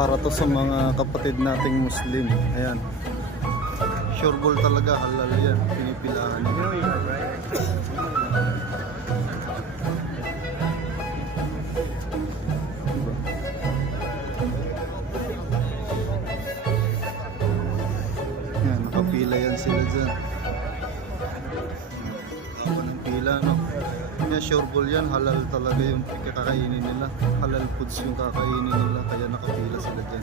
Para to sa mga kapatid nating Muslim. Ayan. Sureball talaga, halal yan. Pinipilahan. Ayan, nakapila yan sila dyan. Haba ng pila, no? Kaya sureball yan, halal talaga yung kakainin nila. Halal foods yung kakainin nila, kaya nakapila sila dyan.